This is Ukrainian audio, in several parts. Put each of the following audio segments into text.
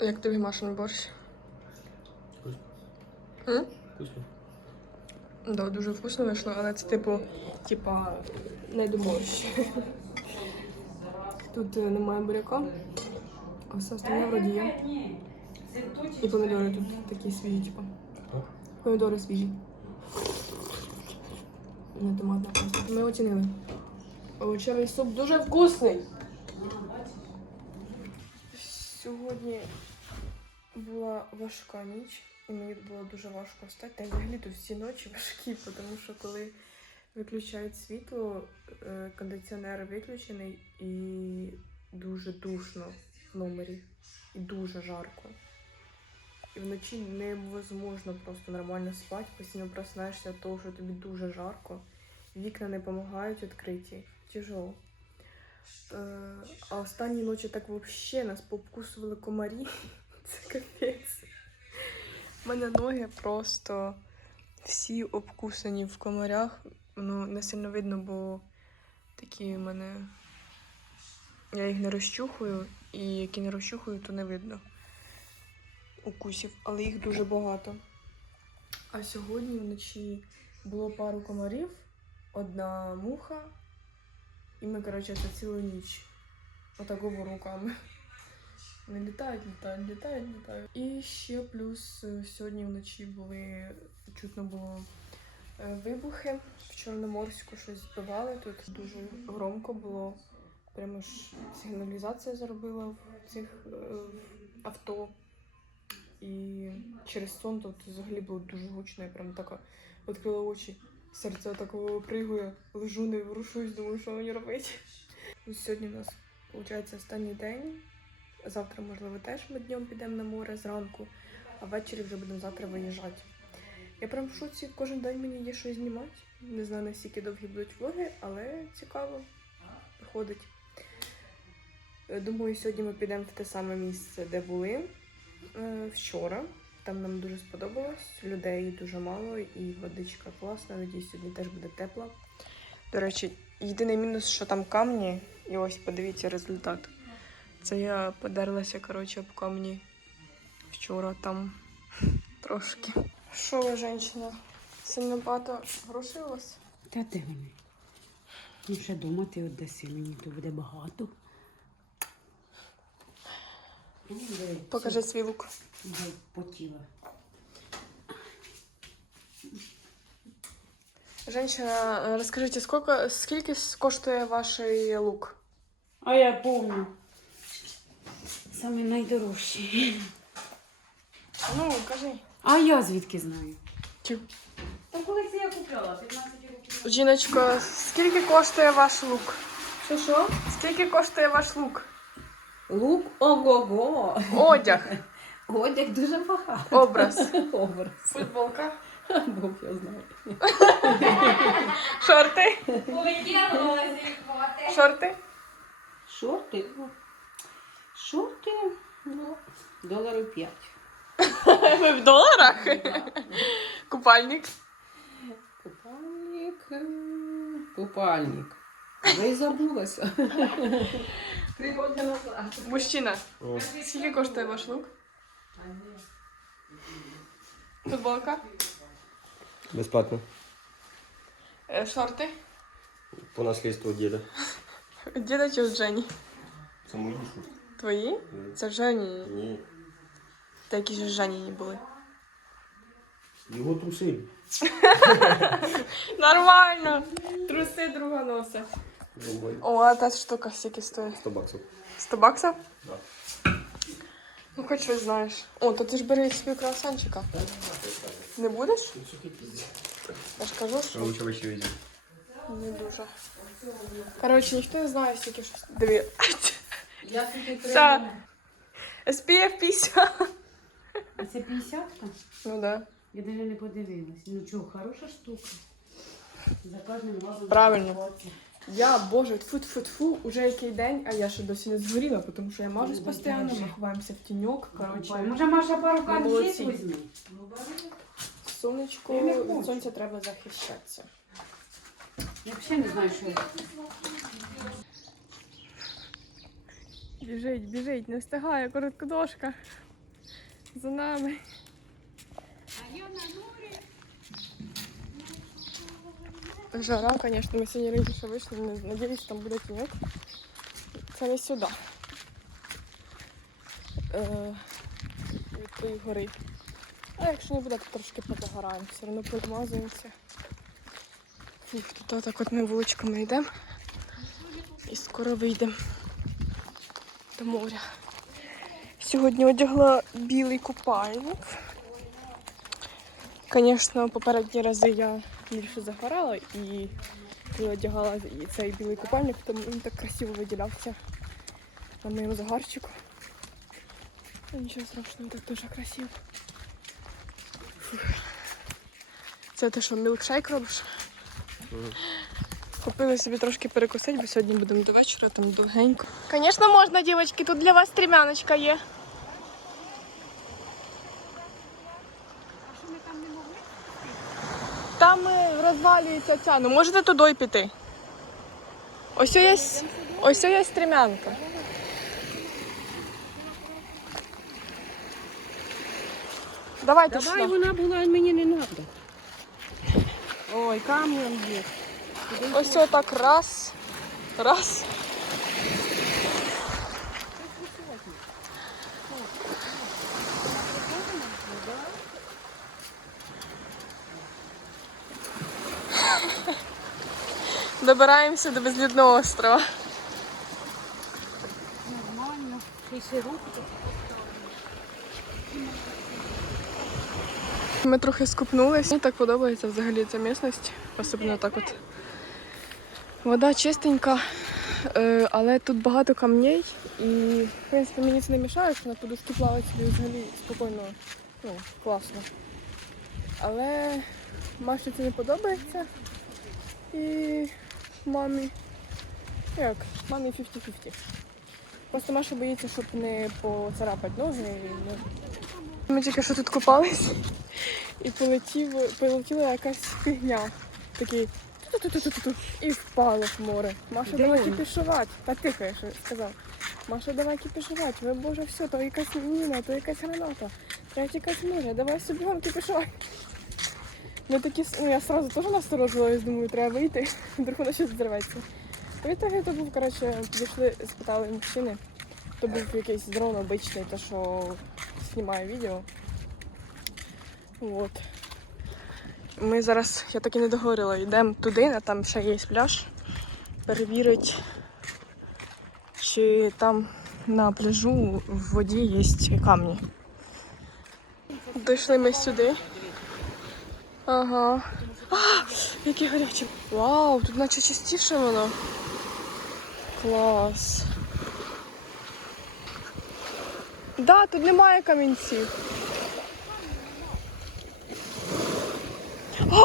Як тобі Машин борщ? Вкусно. М? Вкусно. Да, дуже вкусно вийшло, але це типу, типа, не до борщ. Тут е, немає буряка, а все остальне вроді є. І помідори тут такі свіжі, типу. Помідори свіжі. Не томатна паста. Ми оцінили. Овочевий суп дуже вкусний. Сьогодні була важка ніч, і мені було дуже важко встати. Та взагалі тут всі ночі важкі, тому що коли виключають світло, е, кондиціонер виключений і дуже душно в номері. І дуже жарко. І вночі невозможно просто нормально спати, постійно просинаєшся від того, що тобі дуже жарко. Вікна не допомагають відкриті. Тяжело. Е, а останні ночі так взагалі нас пообкусували комарі. Це капець. У мене ноги просто всі обкусані в комарях. Ну, не сильно видно, бо такі в мене. Я їх не розчухую, і які не розчухую, то не видно укусів, але їх дуже багато. А сьогодні вночі було пару комарів, одна муха, і ми, коротше, це цілу ніч отаково руками. Вони літають, літають, літають, літають. І ще плюс е, сьогодні вночі були, чутно було е, вибухи в Чорноморську, щось збивали тут. Дуже громко було. Прямо ж сигналізація заробила в цих е, авто. І через сон тут взагалі було дуже гучно. Я прям така відкрила очі, серце такого випригує, лежу, не ворушусь, думаю, що мені робити. І Сьогодні у нас виходить останній день. Завтра, можливо, теж ми днем підемо на море зранку, а ввечері вже будемо завтра виїжджати. Я прям в шоці, кожен день мені є що знімати. Не знаю, наскільки довгі будуть влоги, але цікаво виходить. Думаю, сьогодні ми підемо в те саме місце, де були е, вчора. Там нам дуже сподобалось. Людей дуже мало і водичка класна. Надіюсь, сьогодні теж буде тепло. До речі, єдиний мінус, що там камні, і ось подивіться результат. Це я подерлася, коротше, об камні вчора там трошки. Що ви, жінка? Сильно багато грошей? Та де вони? Ну, ще дома ти віддаси мені, то буде багато. Ну, де Покажи свій лук. це, де Потіла. Женщина, е, розкажіть, скільки, скільки коштує ваш лук? А я помню. Саме найдорожчі. Ну, кажи. А я звідки знаю? Тю. Та коли це я купляла? 15 років. Жіночко, скільки коштує ваш лук? Що що? Скільки коштує ваш лук? Лук ого-го. Одяг, Одяг дуже багато. образ, Образ. футболка, Бог я знаю. шорти, шорти. Шорти? Ну, Шорти, ну, доларів 5. Ви в доларах? Купальник. Купальник. е, Ви забулася. Мужчина, О, скільки коштує ваш лук? Футболка, безплатно. е, шорти. По наслідству діда. Діда чи в Жені? Це мої шутки. Твої? Це в Жені. Ні. Та які ж Жені не були. Його труси. Нормально. Труси друга носа. Думаю, О, а та штука скільки стоїть? 100 баксів. 100 баксів? Да. Ну, хоч щось знаєш. О, то ти ж бери собі круасанчика. Не будеш? Я ж кажу, що Лучше вище візьмі. не дуже. Коротше, ніхто не знає, скільки щось. Диви. Я собі Це SPF 50. А це 50-ка? Ну да. Я навіть не подивилась. Ну чого, хороша штука. За кожним разом. Правильно. закупати. Я, боже, тфу-тфу-тфу, уже який день, а я ще досі не згоріла, тому що я мажусь постійно, ми ховаємося в тіньок. Коротше, Може, Маша пару конфет візьме? сонечко Я від сонця треба захищатися. Я взагалі не знаю, що. я. Біжить, біжить, не встигає, короткодошка. За нами. Жара, конечно, ми сьогодні раніше вийшли, не надіюсь, там буде тіньок. Це не сюди. Е, від тої гори. А якщо не буде, то трошки позагораємо. Все одно перемазуємося. Фух, тут отак от ми вуличками йдемо. І скоро вийдемо до моря. Сьогодні одягла білий купальник. Звісно, попередні рази я більше загорала і одягала і цей білий купальник, то він так красиво виділявся на моєму загарчику. Нічого страшного, так дуже красиво. Фух. Це ти що, мілкшейк робиш? Купили собі трошки перекусити, бо сьогодні будемо до вечора, там довгенько. Звісно, можна, дівчатки, тут для вас стрімяночка є. Там е, розвалюється ця. Ну можете туди піти. Ось є, ось є стрімянка. Давайте Давай, сюди. вона була мені не треба. Ой, камнем є. Ось отак раз. Раз. Добираємося до безлюдного острова. Нормально. Ще руки. Ми трохи скупнулись. Мені так подобається взагалі ця місцевість. Особливо так от. Вода чистенька, е, але тут багато камней. І, в принципі, мені це не мішає, що на подушки плавати взагалі спокійно, ну, класно. Але Маші це не подобається. І мамі. Як? Мамі 50-50. Просто Маша боїться, щоб не поцарапати ноги. ну. Ми тільки що тут купались і полетів, полетіла якась фігня. Такий ту-ту-ту-ту-ту, і впало в море. Маша, Де давай він? кипішувати. Та тихо, я ще сказав. Маша, давай кипішувати. Ви, боже, все, то якась міна, то якась граната. Тікати з моря, давай собі вам кипішувати. Ми такі, ну я сразу теж насторожилась, думаю, треба вийти, вдруг воно щось зірветься. В ітогі то був, коротше, підійшли, спитали мужчини. То був якийсь дрон обичний, то що знімає відео. От. Ми зараз, я так і не договорила, йдемо туди, а там ще є пляж. Перевірить, чи там на пляжу в воді є камні. Дійшли ми сюди. Ага. А, які гарячі. Вау, тут наче чистіше воно. Клас. Да, тут немає камінців.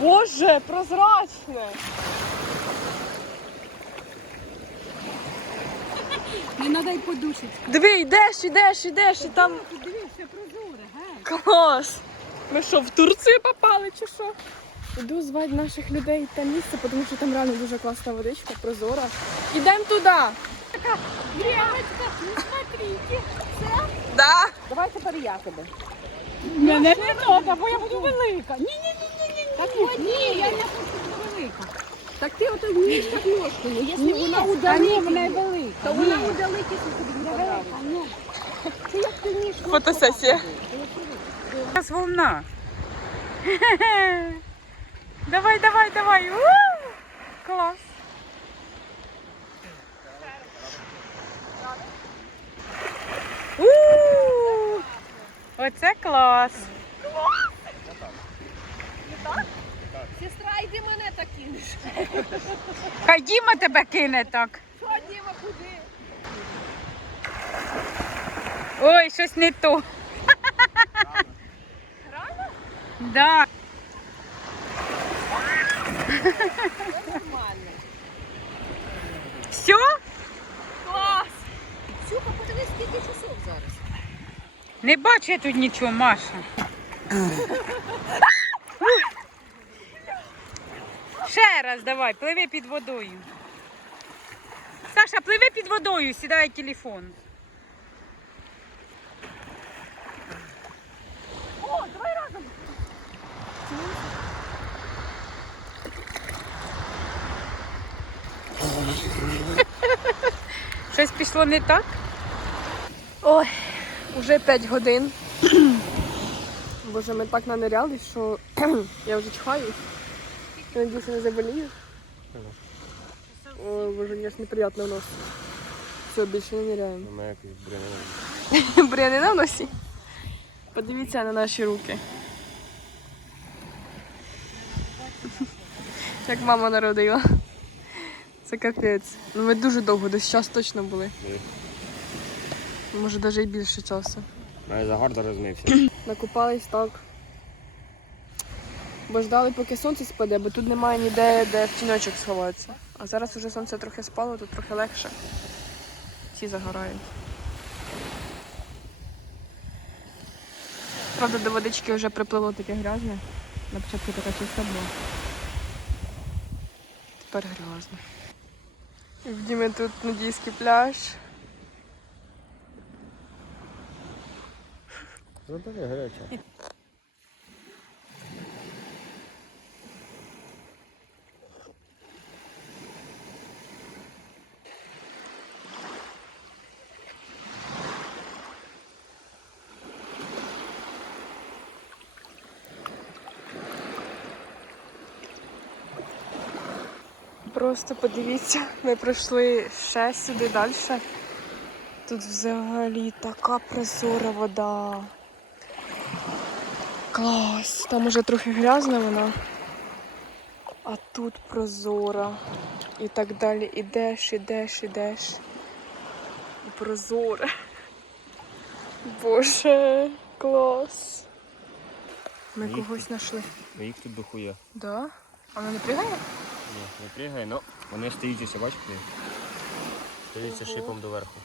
Боже, прозрачне. Не треба й подушити. Диви, йдеш, йдеш, йдеш, і там Ти дивишся прозоре, га? клас. Ми що, в Турцію попали чи що? Іду звати наших людей в те місце, тому що там реально дуже класна водичка, прозора. Ідемо туди. Дівчатка, ну смотрите. Да. Давай тепер я тебе. Мене не треба, бо я буду велика. Ні, ні, ні, ні, ні. Так от, ні, я не хочу бути велика. Так ти ото вмієш так ножкою. Якщо вона удалить, вона велика. То вона удалить, якщо тобі не подобається. Фотосесія. Зараз волна. Давай, давай, давай. У! Клас. У! Оце клас. Сестра, йди мене так кинеш. Хай Діма тебе кине так. Що, Діма, куди? Ой, щось не то. Рано? Да. Нормально. Все? Клас! Сюка, подивись, скільки часов зараз. Не бачу я тут нічого, Маша. Ще раз давай, пливи під водою. Наташа, пливи під водою, сідає телефон. Щось пішло не так? Ой, уже 5 годин. Боже, ми так наниряли, що я вже чхаю. Я надіюся, не заболію. Ой, боже, мені аж неприємно в нос. Все, більше не ниряємо. У мене якийсь бренер. Бряни на носі. Подивіться на наші руки. Як мама народила. Це капець. Ну ми дуже довго, десь час точно були. Може навіть і більше часу. Мене загар розмився. Накупались так. Бо ждали, поки сонце спаде, бо тут немає ніде, де в тіньочок сховатися. А зараз вже сонце трохи спало, тут трохи легше. Всі загорають. Правда, до водички вже приплило таке грязне. На початку така чиста була. Тепер грязно. Діми тут надійський пляж. Задає гаряча. Просто подивіться, ми пройшли ще сюди далі. Тут взагалі така прозора вода. Клас! Там уже трохи грязна вона. А тут прозора. І так далі. Ідеш, ідеш, ідеш. І прозоре. Боже, клас. Ми когось знайшли. Їх тут дохуя. Да? А вона не пригає? Ні, не пригає, ну вони стоїться, бачите? Стоїться шипом доверху.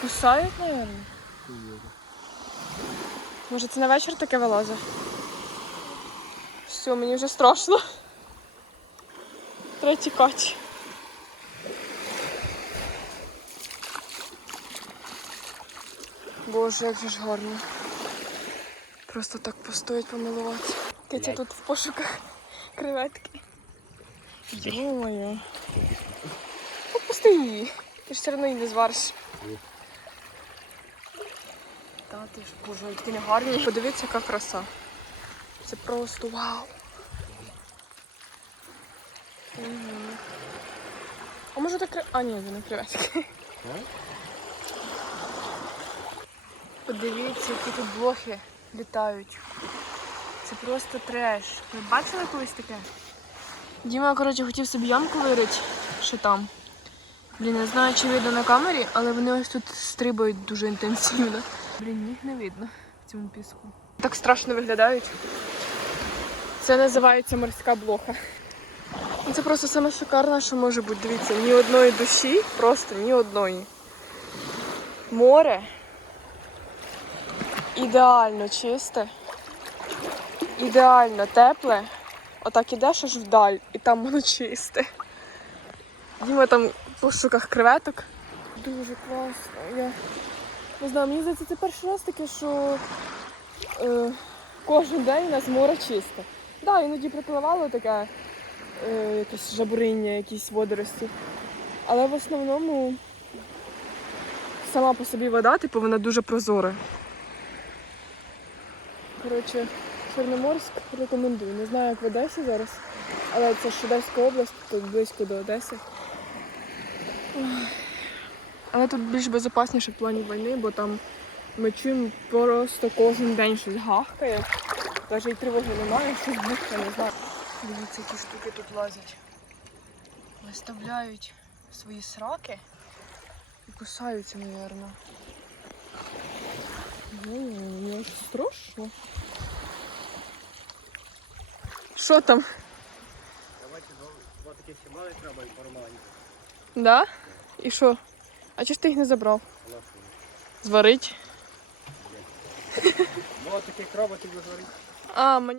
Кусають, мабуть. Може це на вечір таке вилазить? Все, мені вже страшно. Треба тікати. Боже, як же ж гарно. Просто так постоять помилувати. Китя тут в пошуках креветки. Йо-моє. Попусти її. Ти ж все одно її не звариш. Та ти ж боже, які не гарні. Подивіться, яка краса. Це просто вау. А може так. А ні, це не креветки. Подивіться, які тут блохи літають. Це просто треш. Ви бачили колись таке? Діма, коротше, хотів собі ямку вирити, що там. Блін, не знаю, чи видно на камері, але вони ось тут стрибають дуже інтенсивно. Блін, їх не видно в цьому піску. Так страшно виглядають. Це називається морська блоха. Ну, Це просто саме шикарне, що може бути. Дивіться, ні одної душі, просто ні одної. Море ідеально чисте, ідеально тепле. Отак ідеш аж вдаль, і там воно чисте. Діма там в пошуках креветок. Дуже класно. Я не знаю, мені здається, це перший раз таке, що е, кожен день у нас море чисте. Так, да, іноді припливало таке е, якесь жабуриння, якісь водорості. Але в основному сама по собі вода, типу, вона дуже прозора. Коротше, Чорноморськ рекомендую. Не знаю, як в Одесі зараз, але це ж область, тут близько до Одеси. Але тут більш безпечніше в плані війни, бо там ми чуємо просто кожен день щось гахкає. Навіть і тривоги немає, щось бухає, не знаю. Дивіться, які штуки тут лазять. Виставляють свої сраки і кусаються, мабуть. Аж страшно. Що там? Давайте два таких ще мали треба і пару маленьких. Да? І що? А чи ж ти їх не забрав? Зварить? Два таких роботів зварить. А, мені.